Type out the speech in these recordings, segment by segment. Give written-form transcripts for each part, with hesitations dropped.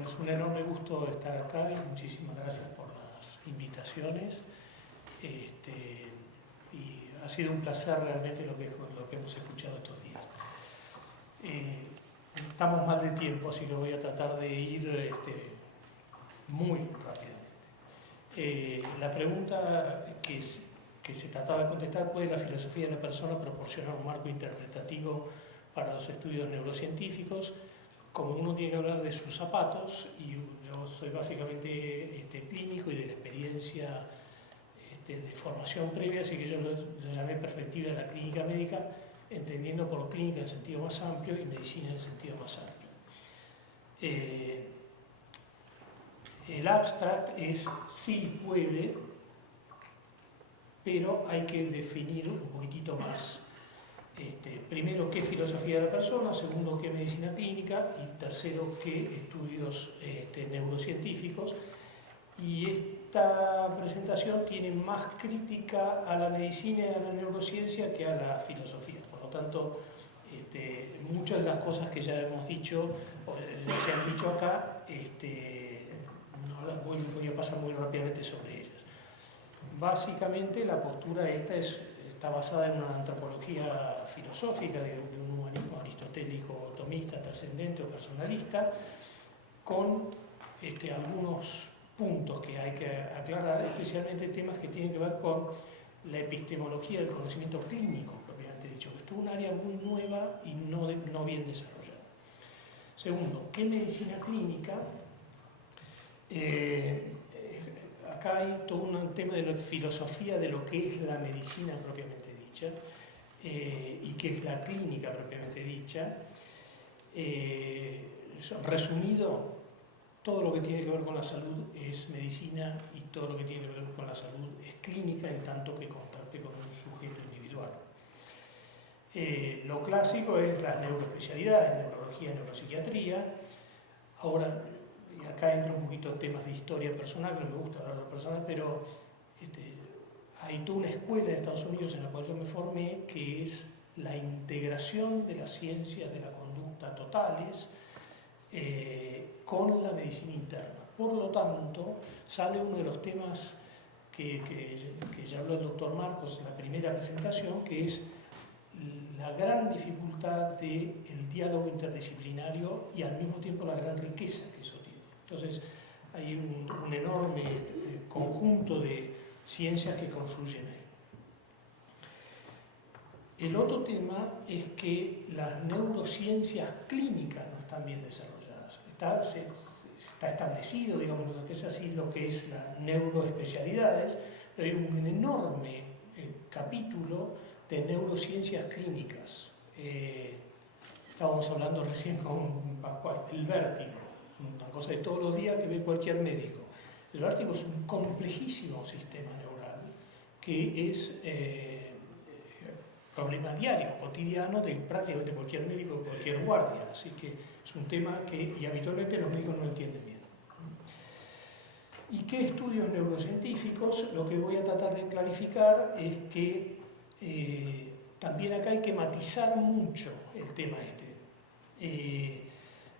Bueno, es un enorme gusto estar acá y muchísimas gracias por las invitaciones. Y ha sido un placer realmente lo que hemos escuchado estos días. Estamos mal de tiempo, así que voy a tratar de ir muy rápidamente. La pregunta que se trataba de contestar: ¿puede la filosofía de la persona proporcionar un marco interpretativo para los estudios neurocientíficos? Como uno tiene que hablar de sus zapatos, y yo soy básicamente clínico y de la experiencia de formación previa, así que yo lo llamé perspectiva de la clínica médica, entendiendo por clínica en sentido más amplio y medicina en sentido más amplio. El abstract es sí puede, pero hay que definir un poquitito más. Primero, qué filosofía de la persona; segundo, qué medicina clínica; y tercero, qué estudios neurocientíficos. Y esta presentación tiene más crítica a la medicina y a la neurociencia que a la filosofía. Por lo tanto, muchas de las cosas que ya hemos dicho, o ya se han dicho acá, no las voy a pasar muy rápidamente sobre ellas. Básicamente, la postura está basada en una antropología filosófica, de un humanismo aristotélico tomista, trascendente o personalista, con algunos puntos que hay que aclarar, especialmente temas que tienen que ver con la epistemología del conocimiento clínico, propiamente dicho, que esto es un área muy nueva y no bien desarrollada. Segundo, ¿qué medicina clínica? Acá hay todo un tema de la filosofía de lo que es la medicina propiamente dicha y qué es la clínica propiamente dicha. Resumido, todo lo que tiene que ver con la salud es medicina y todo lo que tiene que ver con la salud es clínica, en tanto que contacte con un sujeto individual. Lo clásico es las neuroespecialidades, neurología, neuropsiquiatría. Ahora, y acá entra un poquito temas de historia personal, que no me gusta hablar de lo personal, pero hay toda una escuela en Estados Unidos en la cual yo me formé, que es la integración de las ciencias de la conducta totales con la medicina interna. Por lo tanto, sale uno de los temas que ya habló el doctor Marcos en la primera presentación, que es la gran dificultad del diálogo interdisciplinario y al mismo tiempo la gran riqueza que eso tiene. Entonces, hay un enorme conjunto de ciencias que confluyen ahí. El otro tema es que las neurociencias clínicas no están bien desarrolladas. Está establecido, digamos, que es así lo que es las neuroespecialidades, pero hay un enorme capítulo de neurociencias clínicas. Estábamos hablando recién con Pascual, el vértigo, una cosa de todos los días que ve cualquier médico. El vértigo es un complejísimo sistema neural que es problema diario, cotidiano, de prácticamente cualquier médico, cualquier guardia. Así que es un tema y habitualmente los médicos no entienden bien. ¿Y qué estudios neurocientíficos? Lo que voy a tratar de clarificar es que también acá hay que matizar mucho el tema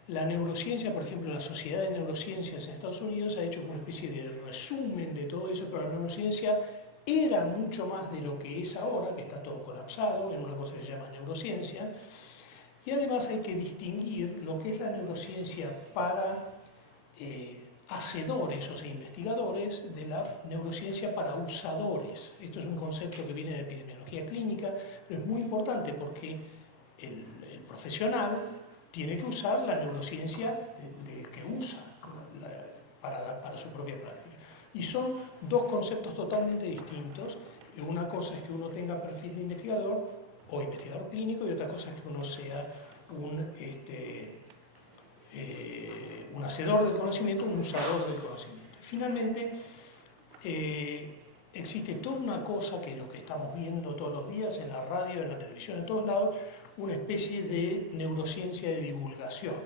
La neurociencia, por ejemplo, la Sociedad de Neurociencias en Estados Unidos ha hecho una especie de resumen de todo eso, pero la neurociencia era mucho más de lo que es ahora, que está todo colapsado en una cosa que se llama neurociencia. Y además hay que distinguir lo que es la neurociencia para hacedores, o sea, investigadores, de la neurociencia para usadores. Esto es un concepto que viene de epidemiología clínica, pero es muy importante porque el profesional tiene que usar la neurociencia del que usa para su propia práctica. Y son dos conceptos totalmente distintos. Una cosa es que uno tenga perfil de investigador o investigador clínico, y otra cosa es que uno sea un hacedor del conocimiento, un usador del conocimiento. Finalmente, existe toda una cosa que es lo que estamos viendo todos los días en la radio, en la televisión, en todos lados, una especie de neurociencia de divulgación.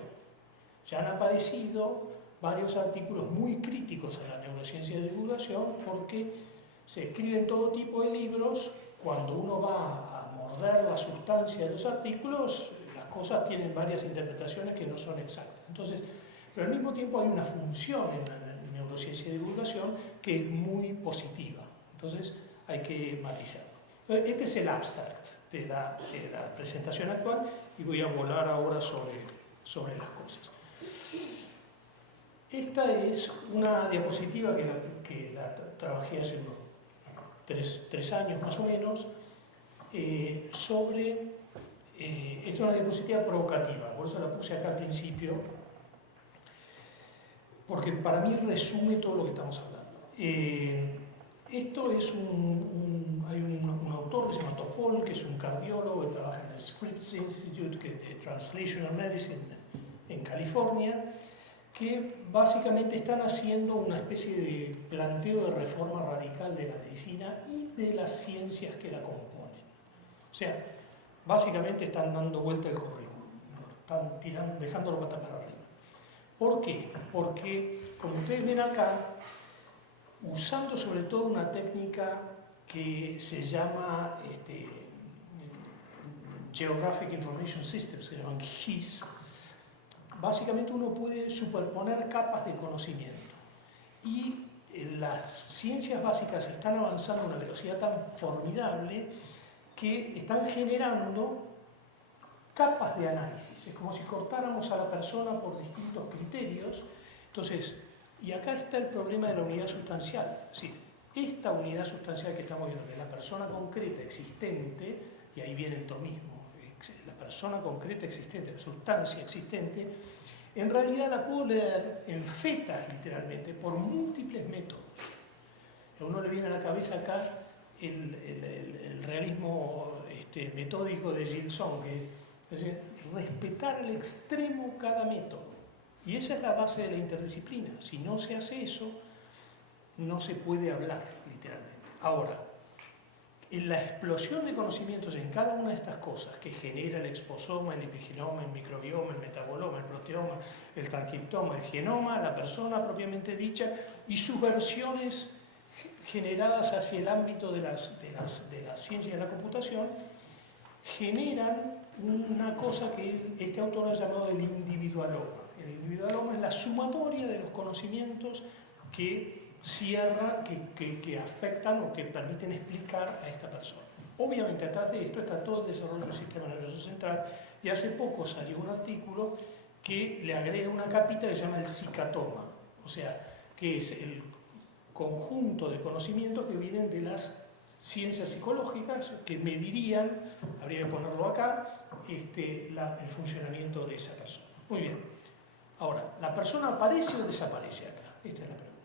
Ya han aparecido varios artículos muy críticos a la neurociencia de divulgación porque se escriben todo tipo de libros. Cuando uno va a morder la sustancia de los artículos, las cosas tienen varias interpretaciones que no son exactas. Entonces, pero al mismo tiempo hay una función en la neurociencia de divulgación que es muy positiva. Entonces hay que matizarlo. Este es el abstract de la presentación actual y voy a volar ahora sobre las cosas. Esta es una diapositiva que la trabajé hace unos 3 años más o menos, es una diapositiva provocativa, por eso la puse acá al principio, porque para mí resume todo lo que estamos hablando. Esto es hay un autor que se llama Topol, que es un cardiólogo que trabaja en el Scripps Institute de Translational Medicine en California, que básicamente están haciendo una especie de planteo de reforma radical de la medicina y de las ciencias que la componen. O sea, básicamente están dando vuelta el currículum, están dejándolo patas para arriba. ¿Por qué? Porque, como ustedes ven acá, usando sobre todo una técnica que se llama Geographic Information Systems, que se llaman GIS, básicamente uno puede superponer capas de conocimiento. Y las ciencias básicas están avanzando a una velocidad tan formidable que están generando capas de análisis. Es como si cortáramos a la persona por distintos criterios. Entonces, y acá está el problema de la unidad sustancial. Es decir, esta unidad sustancial que estamos viendo, que es la persona concreta existente, y ahí viene el tomismo, la persona concreta existente, la sustancia existente, en realidad la puedo leer en fetas, literalmente, por múltiples métodos. A uno le viene a la cabeza acá el realismo metódico de Gilson, que es decir, respetar al extremo cada método. Y esa es la base de la interdisciplina. Si no se hace eso, no se puede hablar, literalmente. Ahora, en la explosión de conocimientos en cada una de estas cosas que genera el exposoma, el epigenoma, el microbioma, el metaboloma, el proteoma, el transcriptoma, el genoma, la persona propiamente dicha y sus versiones generadas hacia el ámbito de la ciencia de la computación, generan una cosa que este autor ha llamado el individualoma. El individualoma es la sumatoria de los conocimientos que cierran, que afectan o que permiten explicar a esta persona. Obviamente, atrás de esto está todo el desarrollo del sistema nervioso central, y hace poco salió un artículo que le agrega una capita que se llama el psicatoma, o sea, que es el conjunto de conocimientos que vienen de las ciencias psicológicas que medirían, habría que ponerlo acá, el funcionamiento de esa persona. Muy bien. Ahora, ¿la persona aparece o desaparece acá? Esta es la pregunta.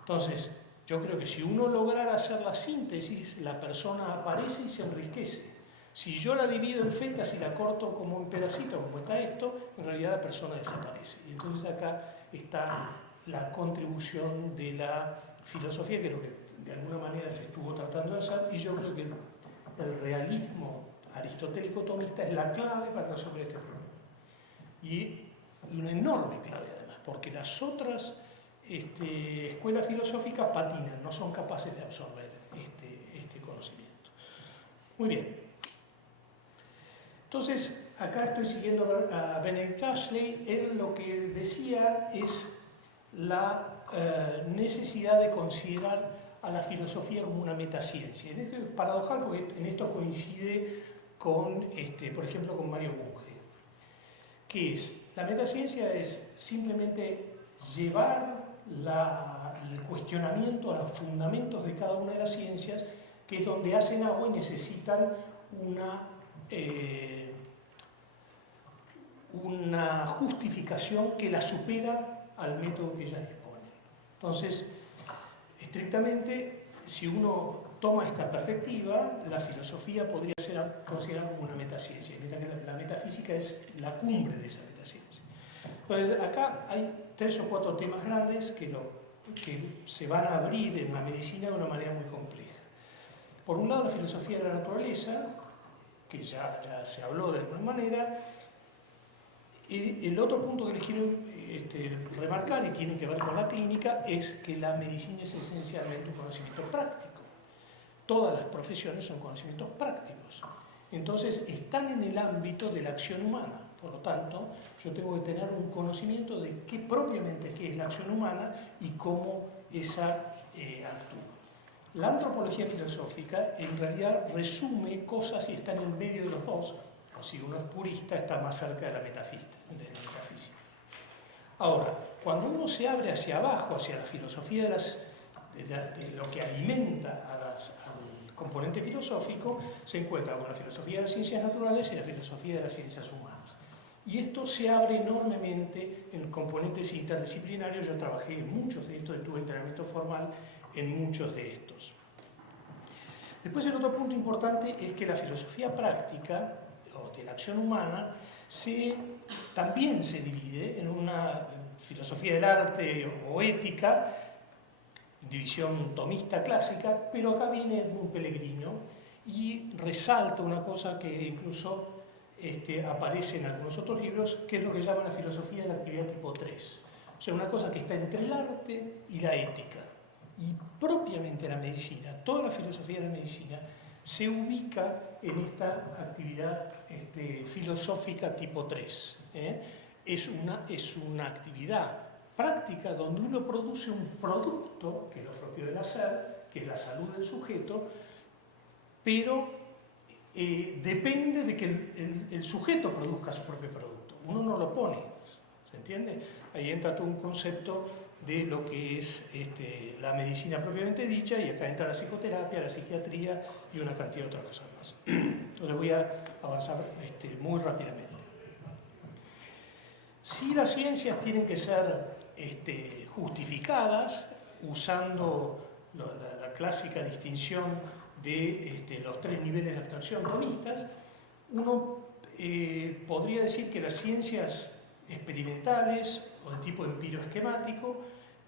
Entonces, yo creo que si uno lograra hacer la síntesis, la persona aparece y se enriquece. Si yo la divido en fetas y la corto como un pedacito, como está esto, en realidad la persona desaparece. Y entonces acá está la contribución de la filosofía, que es lo que de alguna manera se estuvo tratando de hacer, y yo creo que el realismo aristotélico tomista es la clave para resolver este problema. Y una enorme clave además, porque las otras escuelas filosóficas patinan, no son capaces de absorber este conocimiento. Muy bien. Entonces, acá estoy siguiendo a Benedict Ashley. Él lo que decía es la necesidad de considerar a la filosofía como una metaciencia. Es paradojal porque en esto coincide con, por ejemplo, con Mario Bunge. ¿Qué es? La metaciencia es simplemente llevar el cuestionamiento a los fundamentos de cada una de las ciencias, que es donde hacen agua y necesitan una justificación que la supera al método que ellas disponen. Entonces, estrictamente, si uno toma esta perspectiva, la filosofía podría ser considerada como una metaciencia, mientras que la metafísica es la cumbre de esa metaciencia. Entonces, acá hay 3 o 4 temas grandes que se van a abrir en la medicina de una manera muy compleja. Por un lado, la filosofía de la naturaleza, que ya se habló de alguna manera. Y el otro punto que les quiero remarcar, y tiene que ver con la clínica, es que la medicina es esencialmente un conocimiento práctico. Todas las profesiones son conocimientos prácticos. Entonces, están en el ámbito de la acción humana. Por lo tanto, yo tengo que tener un conocimiento de qué propiamente qué es la acción humana y cómo esa actúa. La antropología filosófica en realidad resume cosas y está en el medio de los dos, o si uno es purista está más cerca de la metafísica. Ahora, cuando uno se abre hacia abajo, hacia la filosofía de lo que alimenta al componente filosófico, se encuentra con la filosofía de las ciencias naturales y la filosofía de las ciencias humanas. Y esto se abre enormemente en componentes interdisciplinarios. Yo trabajé en muchos de estos, tuve entrenamiento formal en muchos de estos. Después el otro punto importante es que la filosofía práctica, o de la acción humana, también se divide en una filosofía del arte o ética, división tomista clásica, pero acá viene Edmund Pellegrino y resalta una cosa que incluso aparece en algunos otros libros, que es lo que llaman la filosofía de la actividad tipo 3. O sea, una cosa que está entre el arte y la ética. Y propiamente la medicina, toda la filosofía de la medicina, se ubica en esta actividad filosófica tipo 3. Es una actividad práctica donde uno produce un producto, que es lo propio del hacer, que es la salud del sujeto, pero depende de que el sujeto produzca su propio producto. Uno no lo pone, ¿se entiende? Ahí entra todo un concepto de lo que es la medicina propiamente dicha, y acá entra la psicoterapia, la psiquiatría y una cantidad de otras cosas más. Entonces voy a avanzar muy rápidamente. Si las ciencias tienen que ser justificadas usando la clásica distinción de los tres niveles de abstracción tomistas, uno podría decir que las ciencias experimentales o de tipo empiro-esquemático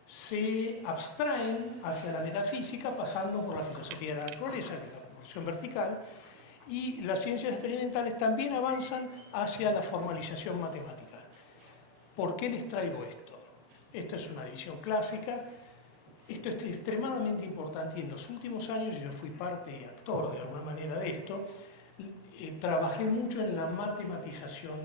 se abstraen hacia la metafísica pasando por la filosofía de la naturaleza, que es la proporción vertical, y las ciencias experimentales también avanzan hacia la formalización matemática. ¿Por qué les traigo esto? Esto es una división clásica. Esto es extremadamente importante y en los últimos años, yo fui actor de alguna manera de esto, trabajé mucho en la matematización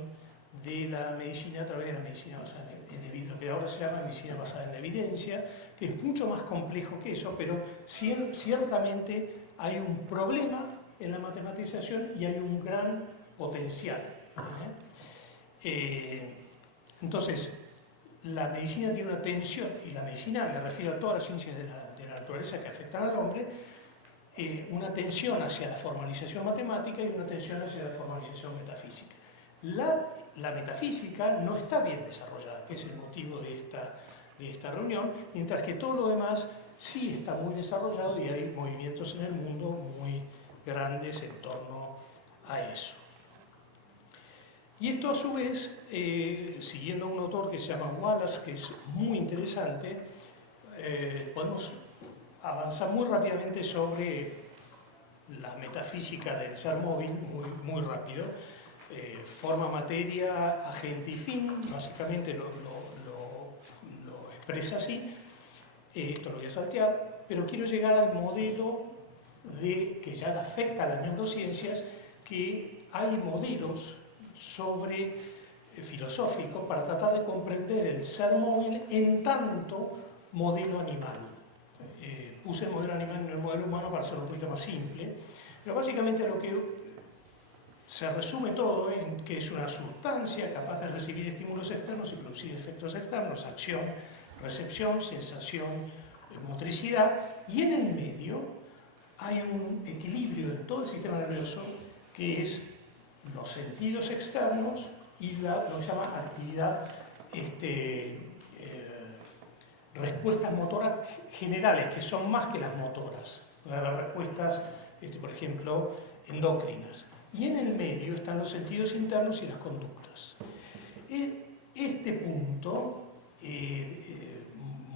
de la medicina a través de la medicina basada en evidencia, que ahora se llama medicina basada en la evidencia, que es mucho más complejo que eso, pero ciertamente hay un problema en la matematización y hay un gran potencial. Entonces, la medicina tiene una tensión, y la medicina, me refiero a todas las ciencias de la naturaleza que afectan al hombre, una tensión hacia la formalización matemática y una tensión hacia la formalización metafísica. La metafísica no está bien desarrollada, que es el motivo de esta reunión, mientras que todo lo demás sí está muy desarrollado y hay movimientos en el mundo muy grandes en torno a eso. Y esto a su vez, siguiendo a un autor que se llama Wallace, que es muy interesante, podemos avanzar muy rápidamente sobre la metafísica del ser móvil, muy rápido. Forma, materia, agente y fin, básicamente lo expresa así. Esto lo voy a saltear, pero quiero llegar al modelo que ya afecta a las neurociencias, que hay modelos filosóficos para tratar de comprender el ser móvil en tanto modelo animal. Puse el modelo animal en el modelo humano para hacerlo un poquito más simple, pero básicamente lo que se resume todo en que es una sustancia capaz de recibir estímulos externos y producir efectos externos, acción, recepción, sensación, motricidad, y en el medio hay un equilibrio en todo el sistema nervioso que es los sentidos externos y lo que se llama actividad, respuestas motoras generales, que son más que las motoras, las respuestas, por ejemplo, endocrinas. Y en el medio están los sentidos internos y las conductas. Este punto,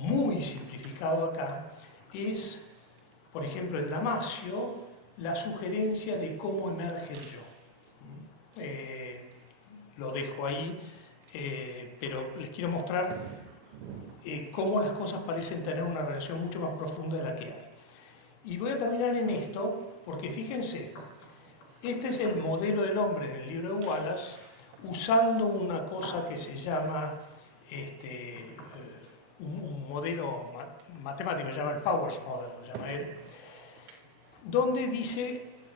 muy simplificado acá, es, por ejemplo, en Damasio, la sugerencia de cómo emerge el yo. Lo dejo ahí, pero les quiero mostrar cómo las cosas parecen tener una relación mucho más profunda de la que hay. Y voy a terminar en esto, porque fíjense, este es el modelo del hombre en el libro de Wallace, usando una cosa que se llama un modelo matemático, se llama el Powers Model, lo llama él, donde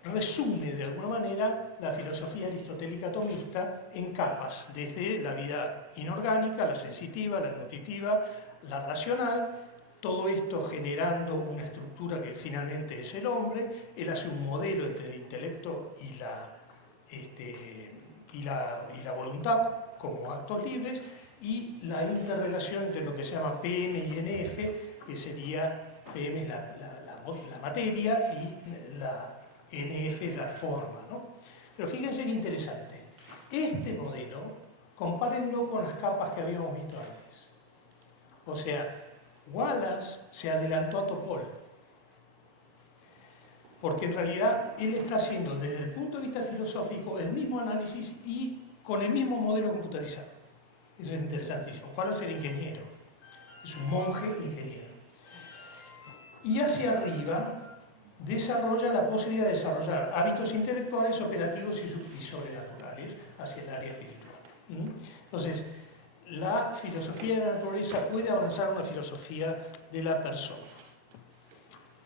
resume de alguna manera la filosofía aristotélica tomista en capas, desde la vida inorgánica, la sensitiva, la nutritiva, la racional, todo esto generando una estructura que finalmente es el hombre. Él hace un modelo entre el intelecto y la voluntad como actos libres, y la interrelación entre lo que se llama PM y NF, que sería PM la materia y la NF es la forma, ¿no? Pero fíjense qué interesante. Este modelo, compárenlo con las capas que habíamos visto antes. O sea, Wallace se adelantó a Topol, porque en realidad él está haciendo desde el punto de vista filosófico el mismo análisis y con el mismo modelo computarizado. Eso es interesantísimo. Wallace era ingeniero, es un monje ingeniero. Y hacia arriba desarrolla la posibilidad de desarrollar hábitos intelectuales, operativos y sobrenaturales hacia el área espiritual. Entonces, la filosofía de la naturaleza puede avanzar a una filosofía de la persona.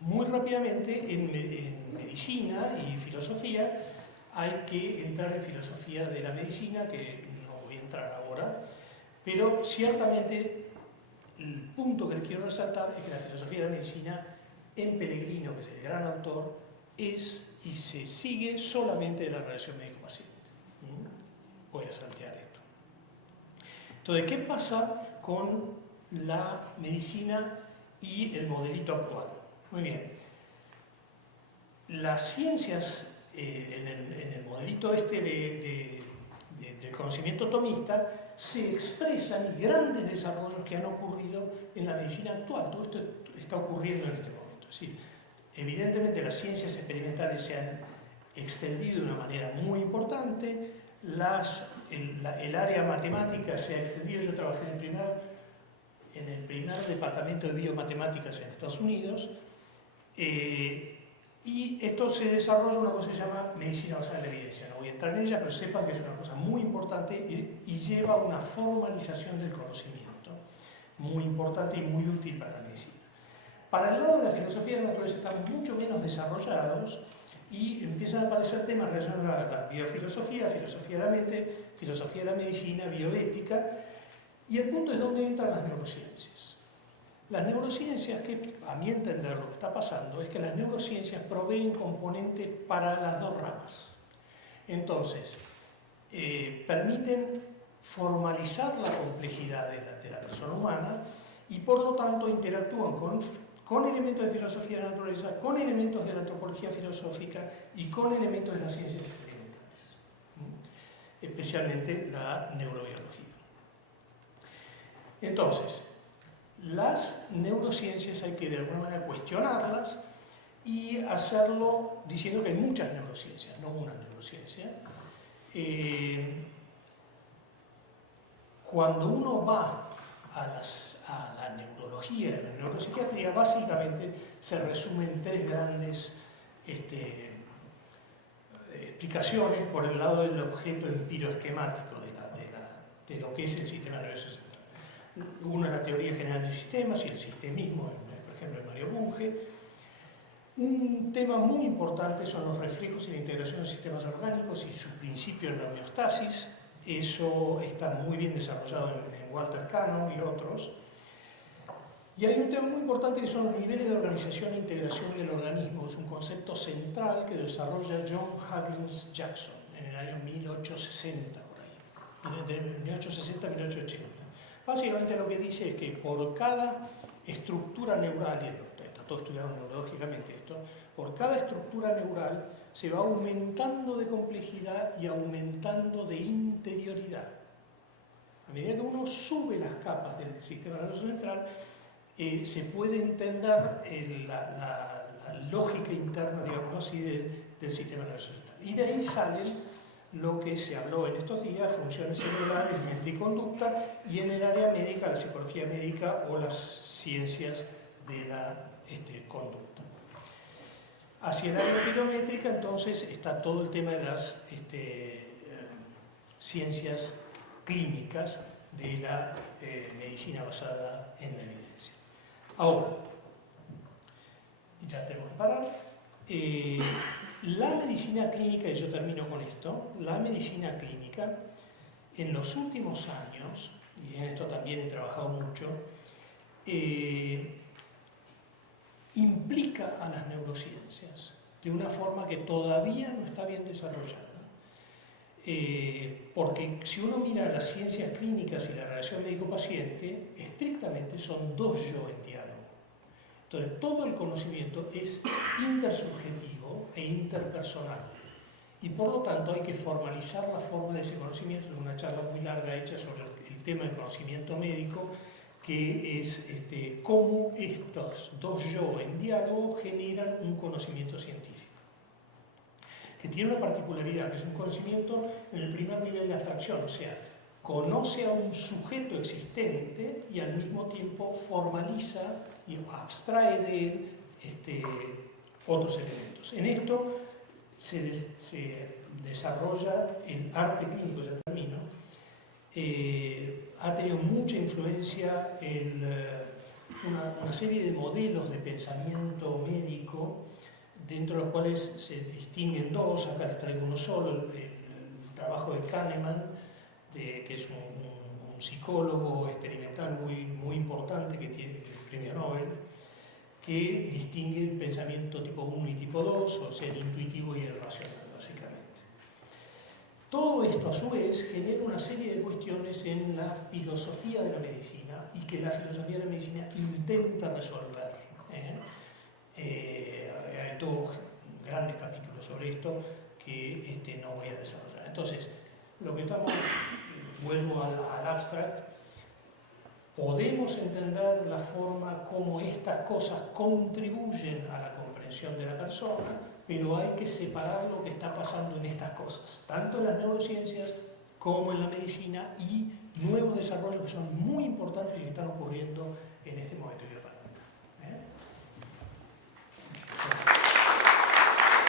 Muy rápidamente, en medicina y filosofía, hay que entrar en filosofía de la medicina, que no voy a entrar ahora, pero ciertamente el punto que les quiero resaltar es que la filosofía de la medicina, en Pellegrino, que es el gran autor, es y se sigue solamente de la relación médico-paciente. Voy a saltear esto. Entonces, ¿qué pasa con la medicina y el modelito actual? Muy bien. Las ciencias, en el modelito del conocimiento tomista, se expresan grandes desarrollos que han ocurrido en la medicina actual. Todo esto está ocurriendo en este momento. Es decir, evidentemente las ciencias experimentales se han extendido de una manera muy importante, el área matemática se ha extendido. Yo trabajé en el primer departamento de biomatemáticas en Estados Unidos, y esto se desarrolla una cosa que se llama medicina basada en la evidencia. No voy a entrar en ella, pero sepan que es una cosa muy importante y lleva una formalización del conocimiento muy importante y muy útil para la medicina. Para el lado de la filosofía de la naturaleza están mucho menos desarrollados y empiezan a aparecer temas relacionados a la biofilosofía, filosofía de la mente, filosofía de la medicina, bioética, y el punto es donde entran las neurociencias. Las neurociencias, que a mi entender lo que está pasando es que las neurociencias proveen componentes para las dos ramas. Entonces, permiten formalizar la complejidad de la persona humana y por lo tanto interactúan con elementos de filosofía de la naturaleza, con elementos de la antropología filosófica y con elementos de las ciencias experimentales, especialmente la neurobiología. Entonces, las neurociencias hay que de alguna manera cuestionarlas y hacerlo diciendo que hay muchas neurociencias, no una neurociencia. Cuando uno va a la neurología, a la neuropsiquiatría, básicamente se resumen tres grandes explicaciones por el lado del objeto empiroesquemático de lo que es el sistema nervioso central. Una es la teoría general de sistemas y el sistemismo, por ejemplo, de Mario Bunge. Un tema muy importante son los reflejos y la integración de sistemas orgánicos y su principio en la homeostasis. Eso está muy bien desarrollado en Walter Cannon y otros. Y hay un tema muy importante que son los niveles de organización e integración del organismo. Es un concepto central que desarrolla John Huggins Jackson en el año 1860, por ahí. De 1860 a 1880. Básicamente lo que dice es que por cada estructura neural, y está todo estudiado neurológicamente esto, por cada estructura neural se va aumentando de complejidad y aumentando de interioridad. A medida que uno sube las capas del sistema nervioso central, se puede entender la lógica interna, digamos así, del sistema nervioso central. Y de ahí salen lo que se habló en estos días, funciones cerebrales, mente y conducta, y en el área médica, la psicología médica o las ciencias de la conducta. Hacia el área biométrica, entonces, está todo el tema de las ciencias clínicas de la medicina basada en la evidencia. Ahora, ya tenemos que parar. La medicina clínica, y yo termino con esto, la medicina clínica en los últimos años, y en esto también he trabajado mucho, implica a las neurociencias de una forma que todavía no está bien desarrollada. Porque si uno mira las ciencias clínicas y la relación médico-paciente, estrictamente son dos yo en diálogo. Entonces, todo el conocimiento es intersubjetivo e interpersonal. Y por lo tanto hay que formalizar la forma de ese conocimiento en una charla muy larga hecha sobre el tema del conocimiento médico, que es cómo estos dos yo en diálogo generan un conocimiento científico. Que tiene una particularidad, que es un conocimiento en el primer nivel de abstracción, o sea, conoce a un sujeto existente y al mismo tiempo formaliza y abstrae de él otros elementos. En esto se desarrolla el arte clínico, ya termino. Ha tenido mucha influencia una serie de modelos de pensamiento médico, dentro de los cuales se distinguen dos. Acá les traigo uno solo, el trabajo de Kahneman, que es un psicólogo experimental muy importante, que tiene el premio Nobel, que distingue el pensamiento tipo 1 y tipo 2, o sea, el intuitivo y el racional, básicamente. Todo esto, a su vez, genera una serie de cuestiones en la filosofía de la medicina y que la filosofía de la medicina intenta resolver. Hay todos grandes capítulos sobre esto que no voy a desarrollar. Entonces, lo que estamos, vuelvo al abstract, podemos entender la forma como estas cosas contribuyen a la comprensión de la persona, pero hay que separar lo que está pasando en estas cosas, tanto en las neurociencias como en la medicina, y nuevos desarrollos que son muy importantes y que están ocurriendo en este momento.